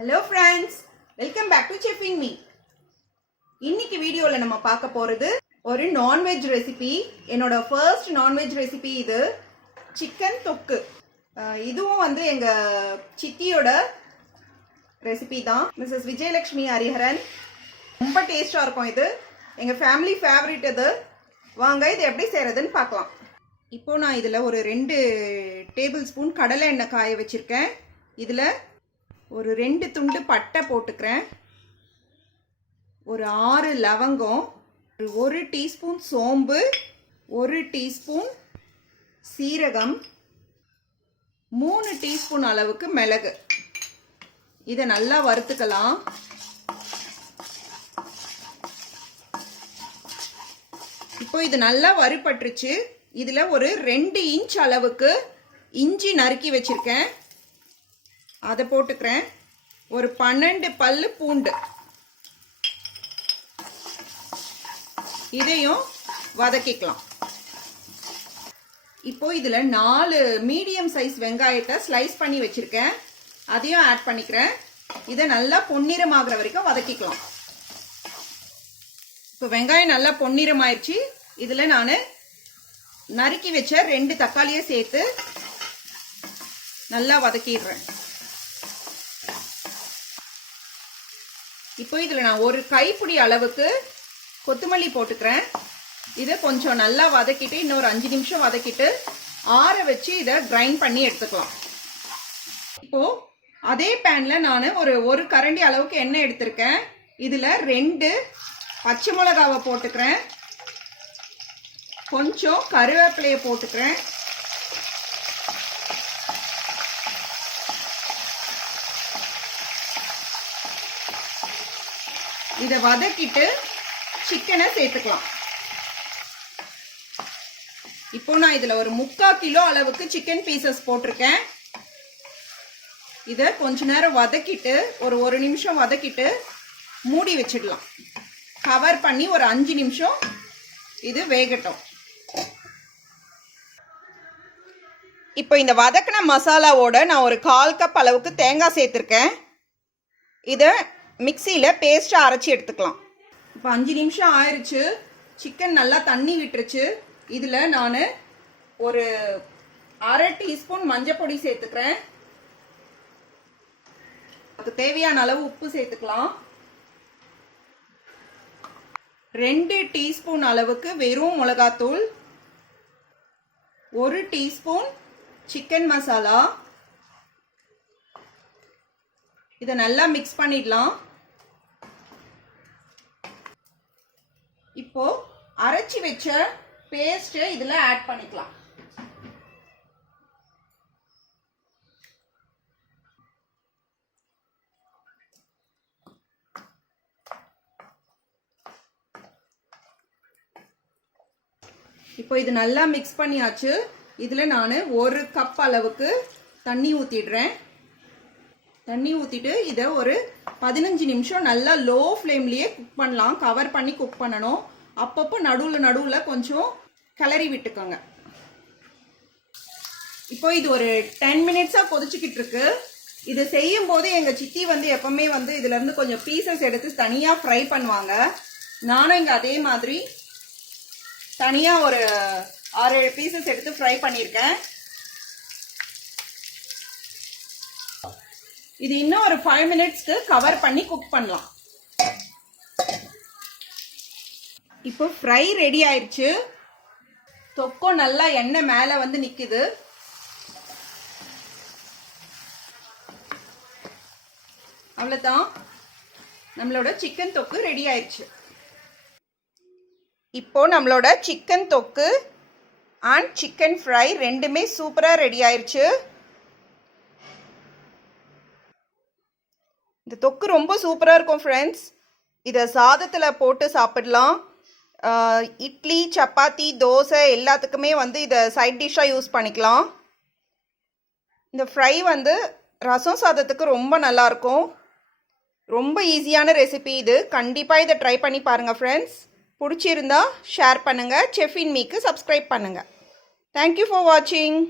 Hello friends, welcome back to Chefing Me. இன்னைக்கு வீடியோல நம்ம பார்க்க போறது ஒரு non-veg ரெசிபி. என்னோட first non-veg ரெசிபி இது chicken தொக்கு. இதுவும் வந்து எங்க சித்தியோட ரெசிபி தான். Mrs. விஜயலட்சுமி ஹரிஹரன். ரொம்ப டேஸ்டா இருக்கும் இது. எங்க ஃபேமிலி ஃபேவரட் இது. வாங்க இது எப்படி செய்யறதுன்னு பார்க்கலாம். இப்போ நான் இதுல ஒரு 2 டேபிள் ஸ்பூன் கடலை எண்ணெய் காய வச்சிருக்கேன். இதுல ஒரு 2 துண்டு பட்டை போட்டுக்கிறேன். ஒரு 6 லவங்கம், 1 டீஸ்பூன் சோம்பு, 1 டீஸ்பூன் சீரகம், 3 டீஸ்பூன் அளவுக்கு மிளகு. இதை நல்லா வறுத்துக்கலாம். இப்போ இது நல்லா வறுபட்டுருச்சு. இதுல ஒரு 2 இன்ச் அளவுக்கு இஞ்சி நறுக்கி வச்சிருக்கேன். அதை போட்டுக்கிறேன். ஒரு 12 பல்லு பூண்டு. இதையும் வதக்கிக்கலாம். இப்போ இதுல 4 மீடியம் சைஸ் வெங்காயத்தை ஸ்லைஸ் பண்ணி வச்சிருக்கேன். அதையும் ஆட் பண்ணிக்கிறேன். இதை நல்லா பொன்னிறமாகிற வரைக்கும் வதக்கிக்கலாம். இப்போ வெங்காயம் நல்லா பொன்னிறமாயிருச்சு. இதுல நான் நறுக்கி வச்ச 2 தக்காளியை சேர்த்து நல்லா வதக்கிடுறேன். இப்போ இதுல நான் ஒரு கைப்பிடி அளவுக்கு கொத்தமல்லி போட்டுக்கிறேன். இதை கொஞ்சம் நல்லா வதக்கிட்டு இன்னொரு 5 நிமிஷம் வதக்கிட்டு ஆற வச்சு இதை கிரைண்ட் பண்ணி எடுத்துக்கலாம். இப்போ அதே பேன்ல நான் ஒரு கரண்டி அளவுக்கு எண்ணெய் எடுத்திருக்கேன். இதுல 2 பச்சை மிளகாவை போட்டுக்கிறேன். கொஞ்சம் கருவேப்பிலையை போட்டுக்கிறேன். இதை வதக்கிட்டு சிக்கனை சேர்த்துக்கலாம். இப்போ நான் இதுல ஒரு 3/4 கிலோ அளவுக்கு சிக்கன் பீசஸ் போட்டிருக்கேன். இதை கொஞ்ச நேரம் வதக்கிட்டு ஒரு நிமிஷம் வதக்கிட்டு மூடி வச்சிடலாம். கவர் பண்ணி ஒரு 5 நிமிஷம் இது வேகட்டும். இப்போ இந்த வதக்கின மசாலாவோட நான் ஒரு 1/4 கப் அளவுக்கு தேங்காய் சேர்த்துருக்கேன். இதை மிக்சியில் பேஸ்ட்டாக அரைச்சி எடுத்துக்கலாம். இப்போ 5 நிமிஷம் ஆயிடுச்சு. சிக்கன் நல்லா தண்ணி விட்டுருச்சு. இதில் நான் ஒரு 1/2 டீஸ்பூன் மஞ்சள் பொடி சேர்த்துக்கிறேன். அதுக்கு தேவையான அளவு உப்பு சேர்த்துக்கலாம். 2 டீஸ்பூன் அளவுக்கு வெறும் மிளகாத்தூள், 1 டீஸ்பூன் சிக்கன் மசாலா. இதை நல்லா மிக்ஸ் பண்ணிடலாம். இப்போ அரைச்சி வச்ச பேஸ்ட் இதுல ஆட் பண்ணிக்கலாம். இப்போ இது நல்லா மிக்ஸ் பண்ணியாச்சு. இதுல நான் 1 கப் அளவுக்கு தண்ணி ஊத்திடுறேன். தண்ணி ஊத்திட்டு இதை ஒரு 15 நிமிஷம் நல்லா லோ ஃப்ளேம்லயே குக் பண்ணலாம். கவர் பண்ணி குக் பண்ணணும். அப்பப்போ நடுவில் கொஞ்சம் கிளறி விட்டுக்கோங்க. இப்போ இது ஒரு 10 மினிட்ஸா கொதிச்சுக்கிட்டு இருக்கு. இது செய்யும் போது எங்க சித்தி வந்து எப்பவுமே வந்து இதுல இருந்து கொஞ்சம் பீசஸ் எடுத்து தனியா ஃப்ரை பண்ணுவாங்க. நானும் இங்க அதே மாதிரி தனியா ஒரு 6-7 பீசஸ் எடுத்து ஃப்ரை பண்ணியிருக்கேன். இது இன்னும் ஒரு 5 மினிட்ஸ்க்கு கவர் பண்ணி குக் பண்ணலாம். இப்போ ஃப்ரை ரெடி ஆயிடுச்சு. தொக்கோ நல்லா எண்ணெய் மேல வந்து நிக்குது. அவ்வளவுதான், நம்மளோட சிக்கன் தொக்கு ரெடி ஆயிடுச்சு. இப்போ நம்மளோட சிக்கன் தொக்கு அண்ட் சிக்கன் ஃப்ரை ரெண்டுமே சூப்பரா ரெடி ஆயிடுச்சு. இந்த தொக்கு ரொம்ப சூப்பராக இருக்கும் ஃப்ரெண்ட்ஸ். இதை சாதத்தில் போட்டு சாப்பிடலாம். இட்லி, சப்பாத்தி, தோசை எல்லாத்துக்குமே வந்து இதை சைட் டிஷ்ஷாக யூஸ் பண்ணிக்கலாம். இந்த ஃப்ரை வந்து ரசம் சாதத்துக்கு ரொம்ப நல்லாயிருக்கும். ரொம்ப ஈஸியான ரெசிபி இது. கண்டிப்பாக இதை ட்ரை பண்ணி பாருங்கள் ஃப்ரெண்ட்ஸ். பிடிச்சிருந்தா ஷேர் பண்ணுங்கள். செஃப் இன் மீக்கு சப்ஸ்கிரைப் பண்ணுங்கள். தேங்க்யூ ஃபார் வாட்சிங்.